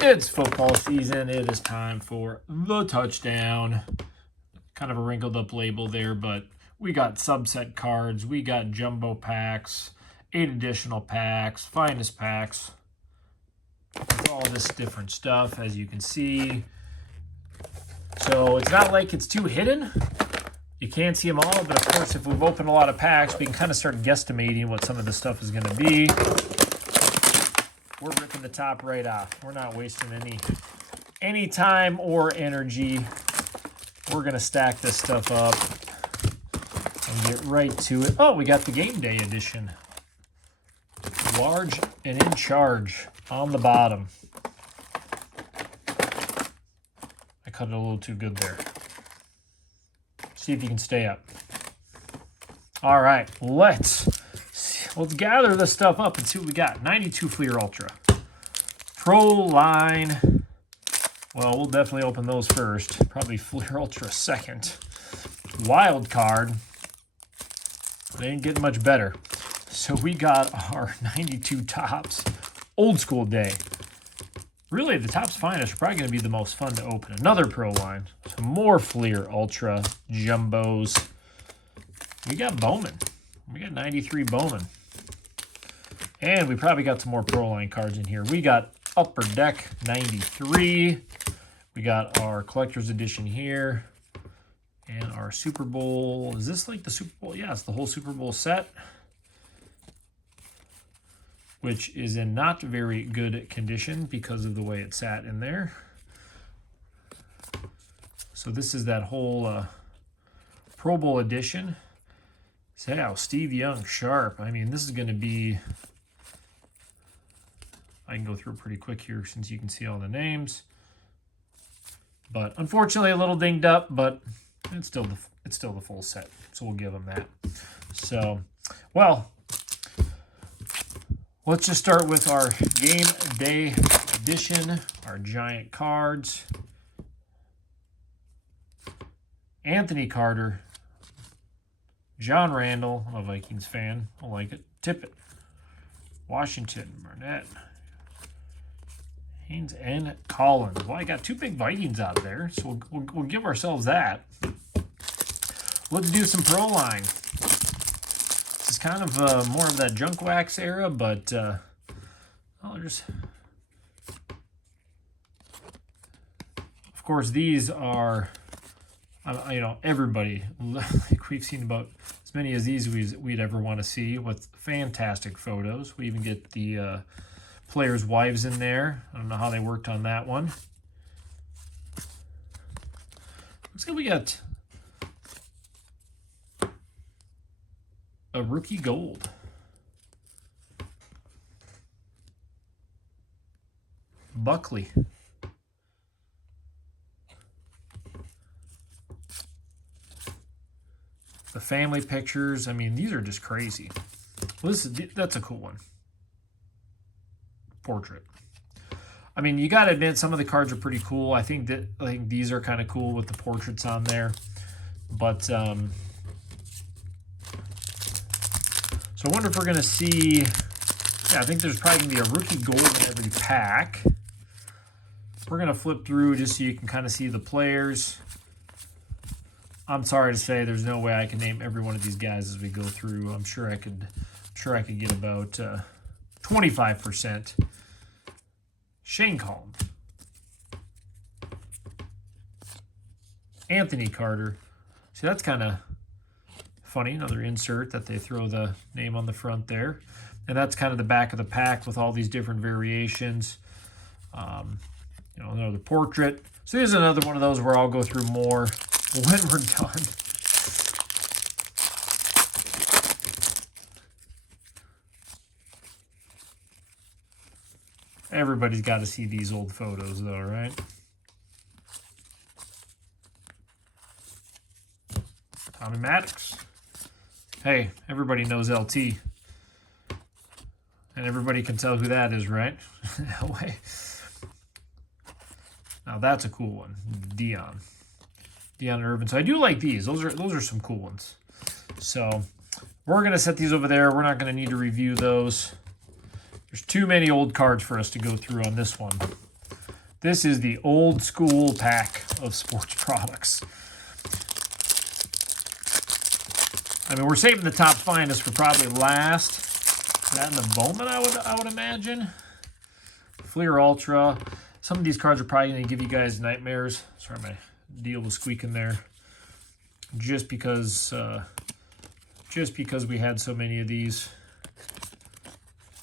It's football season. It is time for the touchdown. Kind of a wrinkled up label there, but we got subset cards. We got jumbo packs, 8 additional packs, finest packs. It's all this different stuff, as you can see. So it's not like it's too hidden. You can't see them all, but of course, if we've opened a lot of packs, we can kind of start guesstimating what some of this stuff is going to be. We're ripping the top right off. We're not wasting any time or energy. We're going to stack this stuff up and get right to it. Oh, we got the game day edition. Large and in charge on the bottom. I cut it a little too good there. See if you can stay up. All right, let's gather this stuff up and see what we got. 92 Fleer Ultra. Pro line. Well, we'll definitely open those first. Probably Fleer Ultra second. Wild card. It ain't getting much better. So we got our 92 tops. Old school day. Really, the top's finest are probably going to be the most fun to open. Another pro line. Some more Fleer Ultra jumbos. We got Bowman. We got 93 Bowman. And we probably got some more pro line cards in here. We got Upper Deck 93. We got our collector's edition here. And our Super Bowl. Is this like the Super Bowl? Yeah, it's the whole Super Bowl set. Which is in not very good condition because of the way it sat in there. So this is that whole Pro Bowl edition. So yeah, Steve Young, sharp. I mean, this is going to be... I can go through pretty quick here since you can see all the names. But unfortunately, a little dinged up, but it's still the full set. So we'll give them that. So, well... Let's just start with our game day edition, our giant cards. Anthony Carter, John Randall, I'm a Vikings fan, I like it. Tippett, Washington, Barnett, Haynes, and Collins. Well, I got 2 big Vikings out there, so we'll give ourselves that. Let's do some pro line. It's kind of more of that junk wax era, but I'll just... Of course, these are, you know, everybody. Like we've seen about as many as these we'd ever want to see with fantastic photos. We even get the players' wives in there. I don't know how they worked on that one. Looks like we got a rookie gold. Buckley. The family pictures. I mean, these are just crazy. Well, that's a cool one. Portrait. I mean, you got to admit some of the cards are pretty cool. I think these are kind of cool with the portraits on there. But so I wonder if we're going to see, yeah, I think there's probably going to be a rookie gold in every pack. We're going to flip through just so you can kind of see the players. I'm sorry to say there's no way I can name every one of these guys as we go through. I'm sure I could get about 25%. Shane Collins. Anthony Carter. See, that's kind of funny, another insert that they throw the name on the front there. And that's kind of the back of the pack with all these different variations. You know, another portrait. So here's another one of those where I'll go through more when we're done. Everybody's got to see these old photos though, right? Tommy Maddox. Hey, everybody knows LT. And everybody can tell who that is, right? LA. Now that's a cool one. Dion Irvin. So I do like these. Those are some cool ones. So we're going to set these over there. We're not going to need to review those. There's too many old cards for us to go through on this one. This is the old school pack of sports products. I mean, we're saving the top finest for probably last. That and the Bowman, I would imagine. Fleer Ultra. Some of these cards are probably going to give you guys nightmares. Sorry, my deal was squeaking there. Just because we had so many of these.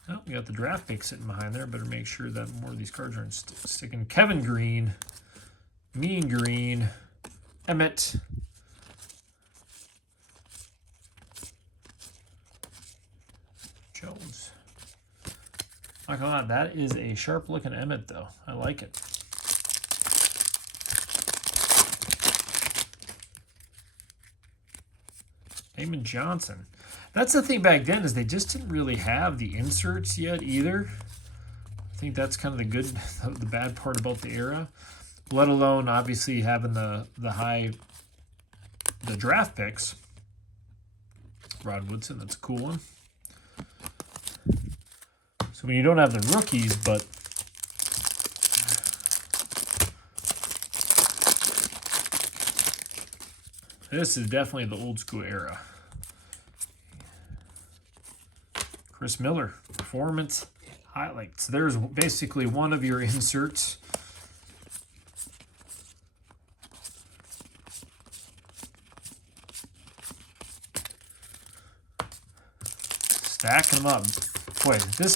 Oh, we got the draft pick sitting behind there. Better make sure that more of these cards aren't sticking. Kevin Green, Mean Green, Emmett, Jones. Not gonna lie, that is a sharp looking Emmett though. I like it. Damon Johnson. That's the thing back then, is they just didn't really have the inserts yet either. I think that's kind of the bad part about the era. Let alone obviously having the draft picks. Rod Woodson, that's a cool one. So when you don't have the rookies, but this is definitely the old school era. Chris Miller, performance highlights. There's basically one of your inserts. Stacking them up. Boy, this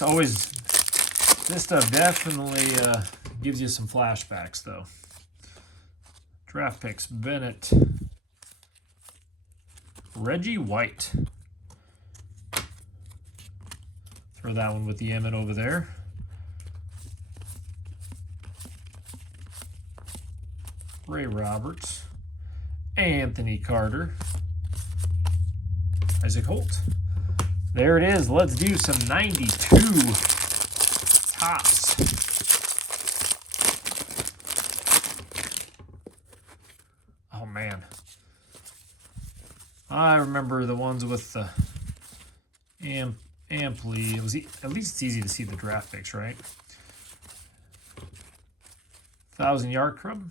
stuff definitely gives you some flashbacks though. Draft picks, Bennett. Reggie White. Throw that one with the Emmett over there. Ray Roberts. Anthony Carter. Isaac Holt. There it is. Let's do some 92 tops. Oh, man. I remember the ones with the Amply. It was at least it's easy to see the draft picks, right? 1,000-yard club.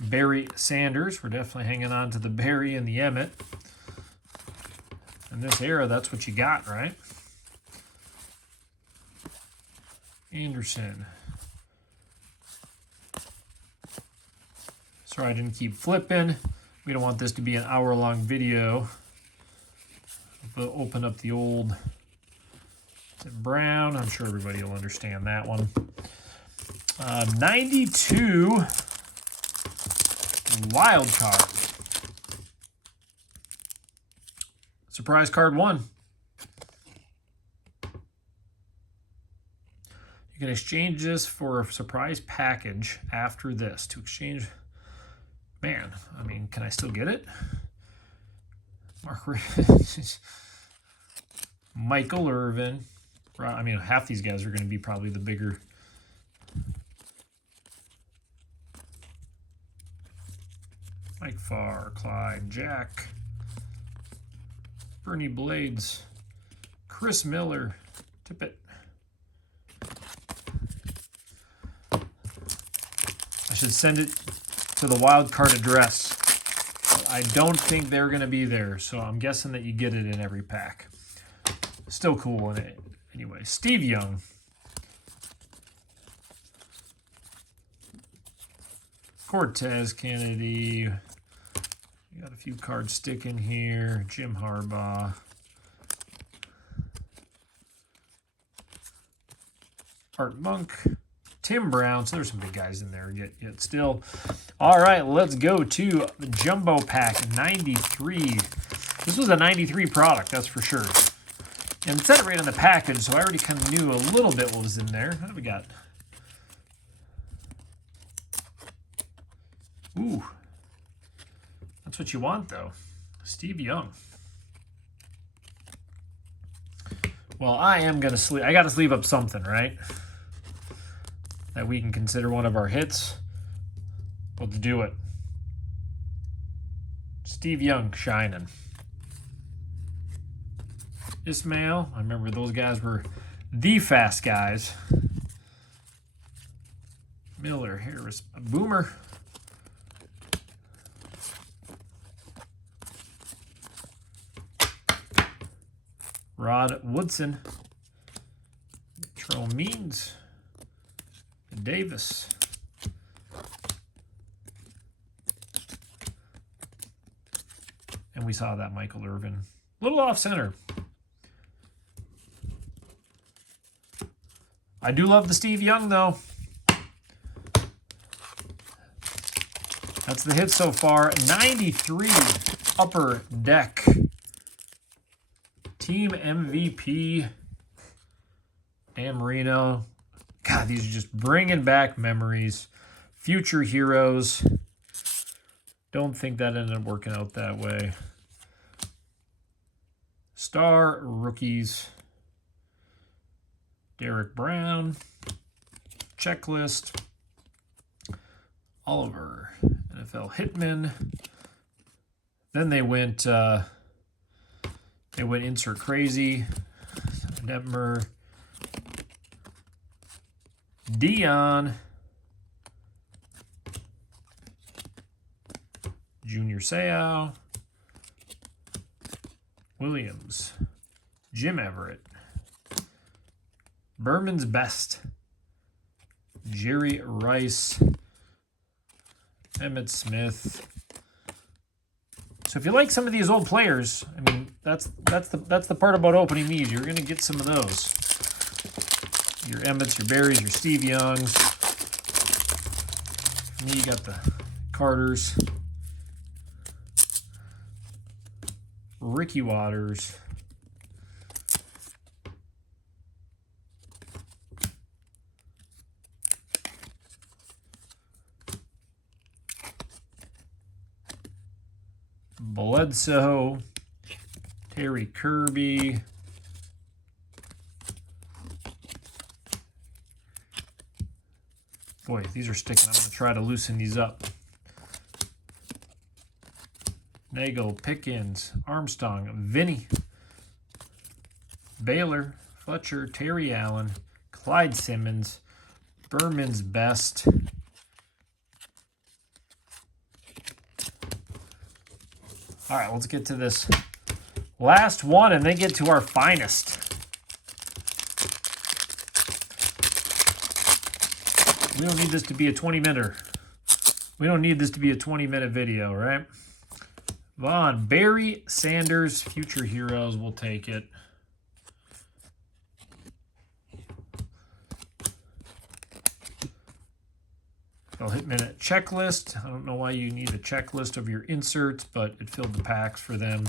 Barry Sanders. We're definitely hanging on to the Barry and the Emmett. In this era, that's what you got, right? Anderson. Sorry, I didn't keep flipping. We don't want this to be an hour-long video. We'll open up the old Brown. I'm sure everybody will understand that one. 92 wild card. Surprise card 1. You can exchange this for a surprise package after this. To exchange, man, I mean, can I still get it? Mark Michael Irvin. I mean, half these guys are going to be probably the bigger. Mike Farr, Clyde, Jack, Bernie Blades, Chris Miller, Tippett. I should send it to the wild card address. I don't think they're going to be there, so I'm guessing that you get it in every pack. Still cool in it. Anyway, Steve Young. Cortez Kennedy. We got a few cards sticking here. Jim Harbaugh. Art Monk. Tim Brown. So there's some big guys in there yet still. All right, let's go to the Jumbo Pack 93. This was a 93 product, that's for sure. And it said it right on the package, so I already kind of knew a little bit what was in there. What do we got? Ooh. That's what you want, though. Steve Young. Well, I am going to sleeve. I got to sleeve up something, right? That we can consider one of our hits. Let's do it. Steve Young shining. Ismail, I remember those guys were the fast guys. Miller, Harris, Boomer. Rod Woodson. Terrell Means. Davis. And we saw that Michael Irvin. A little off center. I do love the Steve Young, though. That's the hit so far. 93 Upper Deck. Team MVP. Dan Marino. God, these are just bringing back memories. Future heroes. Don't think that ended up working out that way. Star rookies. Derek Brown. Checklist. Oliver. NFL Hitman. Then they went insert crazy. Detmer. Dion. Junior Seau. Williams. Jim Everett. Berman's Best. Jerry Rice. Emmitt Smith. So if you like some of these old players, I mean, that's the part about opening these. You're going to get some of those. Your Emmets, your Berries, your Steve Youngs. For me, you got the Carters. Ricky Waters. Bledsoe. Terry Kirby. Boy, these are sticking. I'm going to try to loosen these up. Nagel, Pickens, Armstrong, Vinny, Baylor, Fletcher, Terry Allen, Clyde Simmons, Berman's Best. All right, let's get to this last one and then get to our finest. We don't need this to be a 20-minute. We don't need this to be a 20-minute video, right? Vaughn, Barry Sanders, future heroes. We'll take it. I'll hit minute checklist. I don't know why you need a checklist of your inserts, but it filled the packs for them.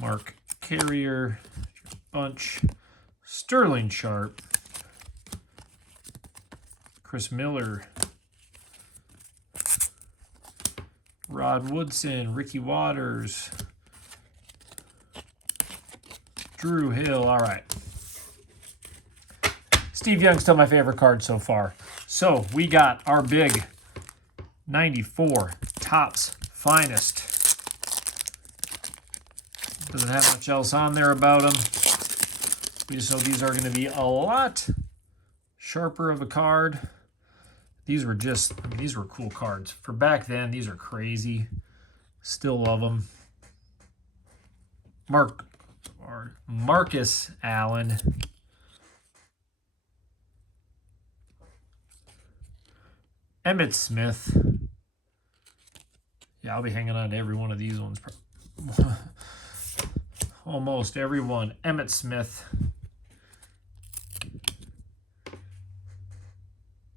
Mark Carrier, Bunch, Sterling Sharp, Chris Miller, Rod Woodson, Ricky Waters, Drew Hill. All right. Steve Young's still my favorite card so far. So we got our big 94 Topps Finest. Doesn't have much else on there about them. We just know these are going to be a lot sharper of a card. These were just, I mean, these were cool cards. For back then, these are crazy. Still love them. Marcus Allen. Emmitt Smith. Yeah, I'll be hanging on to every one of these ones. Almost every one. Emmitt Smith.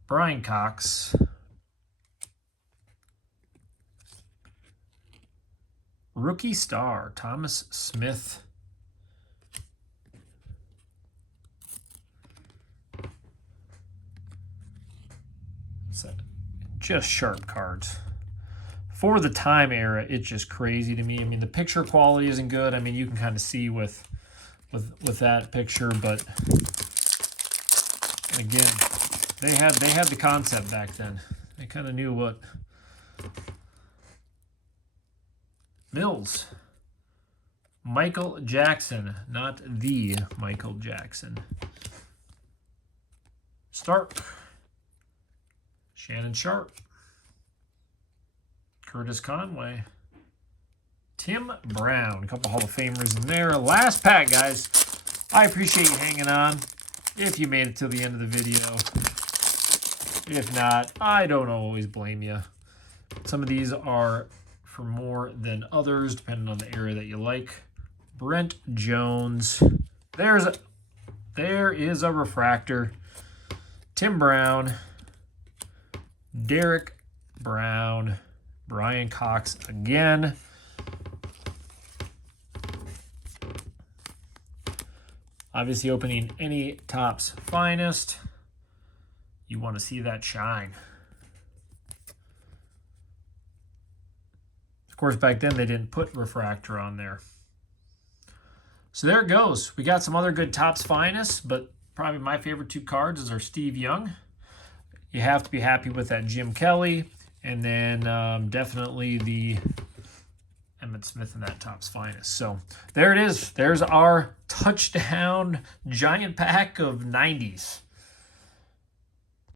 Brian Cox. Rookie star, Thomas Smith. Just sharp cards. For the time era, it's just crazy to me. I mean, the picture quality isn't good. I mean, you can kind of see with that picture, but again, they had the concept back then. They kind of knew what. Mills. Michael Jackson, not the Michael Jackson. Stark. Shannon Sharp. Curtis Conway. Tim Brown. A couple Hall of Famers in there. Last pack, guys. I appreciate you hanging on. If you made it to the end of the video. If not, I don't always blame you. Some of these are for more than others, depending on the area that you like. Brent Jones. There is a refractor. Tim Brown. Derek Brown. Brian Cox again. Obviously, opening any Topps Finest, you want to see that shine. Of course, back then they didn't put refractor on there. So there it goes. We got some other good Topps Finest, but probably my favorite two cards is our Steve Young. You have to be happy with that Jim Kelly, and then definitely the Emmitt Smith in that Topps Finest. So there it is. There's our touchdown giant pack of 90s.